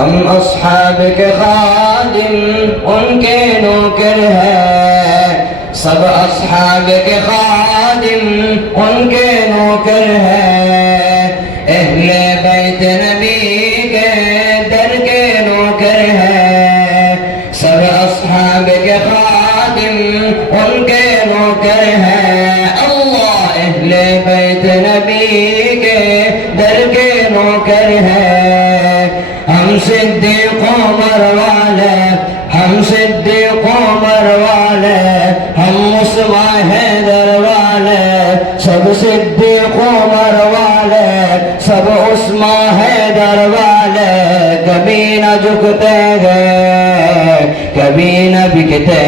ہم اصحاب کے خادم ان کے نوکر ہیں، سب اصحاب کے خادم ان کے نوکر ہیں، اہل بیت نبی کے در کے نوکر ہیں، سب اصحاب کے خادم ان کے نوکر ہیں، اللہ اہل بیت نبی کے در کے نوکر ہیں، ہم صدیق عمر والے، ہم صدیق عمر والے، ہم عثمان حیدر والے، سب صدیق عمر والے، سب عثمان حیدر والے، کبھی نہ جھکتے گئے، کبھی نہ بکتے،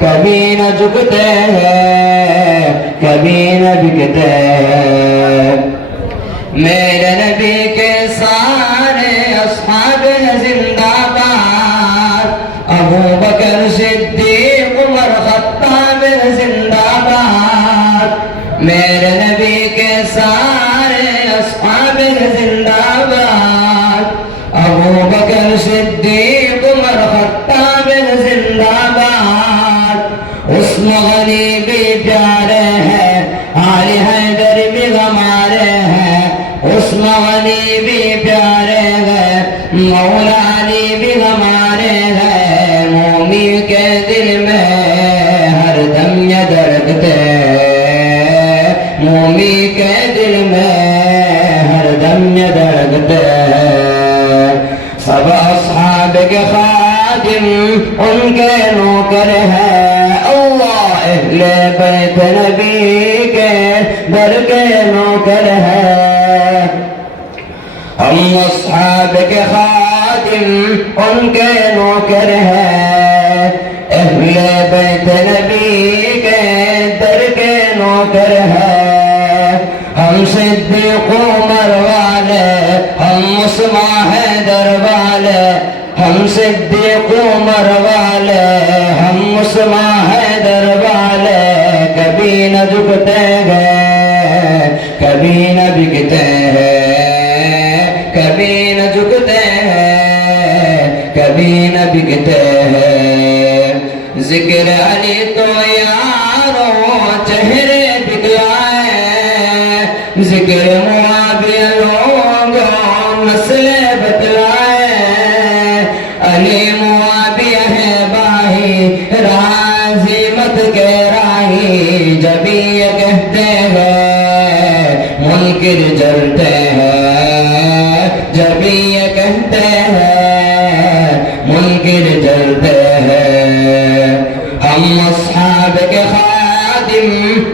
کبھی نہ جھکتے ہیں، کبھی نہ بکتے ہیں، میرے نبی کے سارے اصحاب زندہ باد، ابو بکر صدیق عمر خطاب زندہ باد، میرے نبی کے سارے اصحاب زندہ باد، ابو بکر صدیق عمر خطاب زندہ باد، عثمان غنی بھی پیارے ہیں، علی حیدر بھی ہمارے ہیں، عثمان غنی بھی پیارے ہیں، مولا علی بھی ہمارے ہیں، مومن کے دل میں ہر دم یہ دھڑکتے، مومن کے دل میں ہر دم یہ دھڑکتے، سب اصحاب کے خادم ان کے نوکر ہیں، اللہ اہل بیت نبی کے در کے نوکر ہیں، ہم اصحاب کے خادم ان کے نوکر ہیں، اہل بیت نبی کے در کے نوکر ہیں، ہم صدیق عمر والے، ہم عثمان حیدر والے، ہم صدیق عمر والے، ہم عثمان حیدر والے، کبھی نہ جھکتے گئے، کبھی نہ بکتے ہیں، کبھی نہ جھکتے ہیں، کبھی نہ بکتے ہیں، ذکر علی تو یاروں چہرے دکھلائے، ذکر معاویہ لوگوں نسل بتلائے، علی معاویہ ہے باہی راضی مت کے راہی، جب یہ کہتے ہیں منکر جلتے ہیں، جب یہ کہتے ہیں منکر جلتے ہیں، ہم اصحاب کے خادم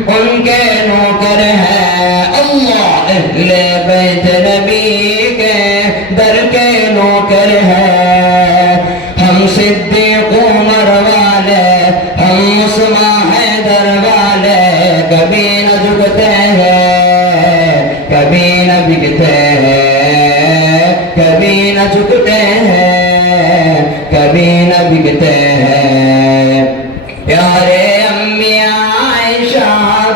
ان کے نوکر ہیں، اللہ اہل بیت نبی کے در کے نوکر ہیں، ہم صدیق عمر والے، ہم عثمان حیدر والے، کبھی نہ جھکتے ہیں، کبھی نہ بکتے ہیں، کبھی نہ جھکتے ہیں، کبھی نہ بکتے ہیں، پیارے امی عائشہ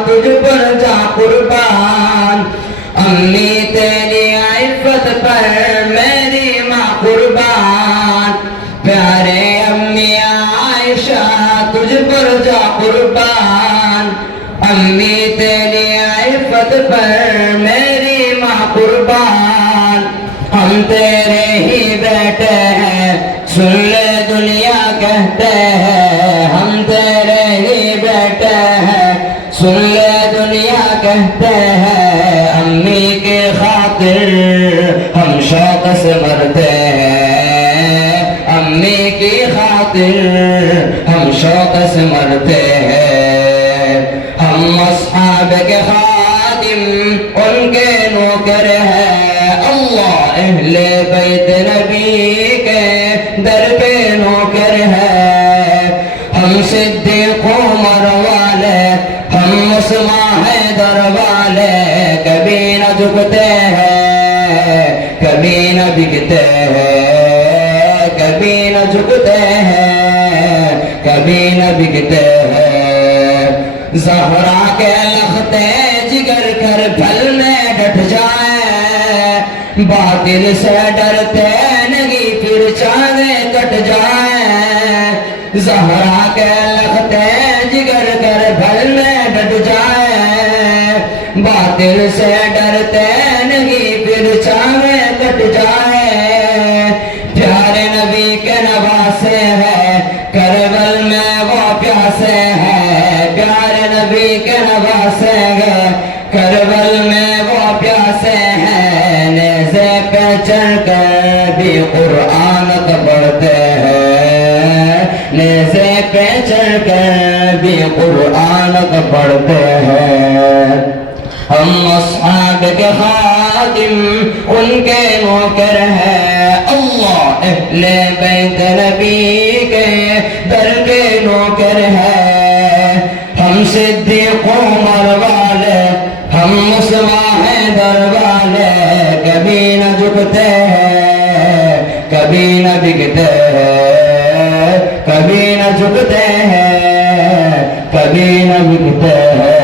تجھ پر جا قربان، امی تیری عفت پر میری ماں قربان، پیارے امی عائشہ تجھ پر جا قربان، امی تیری عفت پر میری ماں قربان، ہم تیرے ہی بیٹے ہیں سن لے دنیا کہتے ہیں، ہم تیرے ہی بیٹے ہیں سن لے دنیا کہتے ہیں، امی کی خاطر ہم شوق سے مرتے ہیں، امی کی خاطر ہم شوق سے مرتے ہیں، ہم اصحاب کے خادم ان کے نوکر ہیں، اللہ اہل بیت نبی کے در کے نوکر ہیں، ہم صدیق عمر والے، ہم عثمان حیدر والے، کبھی نہ جھکتے ہیں، کبھی نہ بکتے ہیں، کبھی نہ جھکتے ہیں، کبھی نہ بکتے ہیں، زہرا کے لختے جگر کر پھل میں ڈٹ جائے، باطل سے ڈرتے نہیں پھر چاہے کٹ جائیں زہرا کے لختے جگر کر بھل میں ڈٹ جائیں باطل سے ڈرتے نہیں پھر چاہے کٹ جائیں پیارے نبی کے نواسے ہیں کربل میں وہ پیاسے ہیں پیارے نبی کے نواسے ہیں کربل میں وہ پیاسے ہیں نیزے پہ چڑھ کر بھی قرآن کو پڑھتے ہیں نیزے پہ چڑھ کر بھی قرآن کو پڑھتے ہیں ہم اصحاب کے خادم ان کے نوکر ہیں اللہ اہل بیت نبی کے در کے نوکر ہیں ہم صدیق عمر والے ہم عثمان حیدر والے کبھی نہ جھکتے ہیں کبھی نہ بکتے ہیں کبھی نہ جھکتے ہیں کبھی نہ بکتے ہیں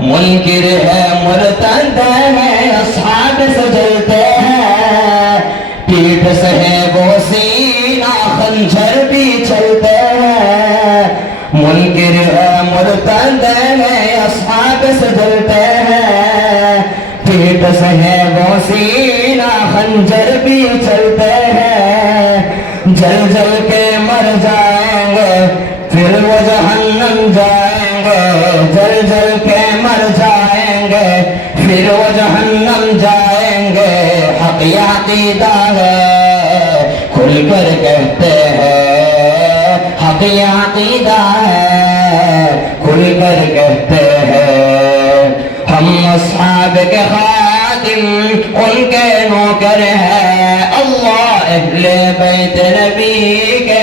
منکر ہے مرتد ہے اصحاب سے جلتے ہیں پیٹھ سے ہے وہ سینہ خنجر بھی چلتے ہیں منکر ہے مرتد ہے اصحاب سے جلتے ہیں پیٹھ سے ہے وہ سینہ خنجر بھی چلتے ہیں جل جل کے مر جائیں گے پھر وہ جہنم جائیں گے جل جل کے مر جائیں گے پھر وہ جہنم جائیں گے حق عقیدہ ہے کھل کر کہتے ہیں حق عقیدہ ہے کھل کر کہتے ہیں ہم اصحاب کے خادم ان کے نوکر ہیں اللہ اہل بیت نبی کے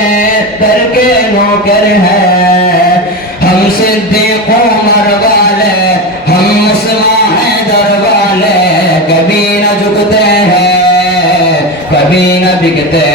در کے نوکر ہیں ہم صدیق عمر والے ہم عثمان حیدر والے کبھی نہ جھکتے ہیں کبھی نہ بکتے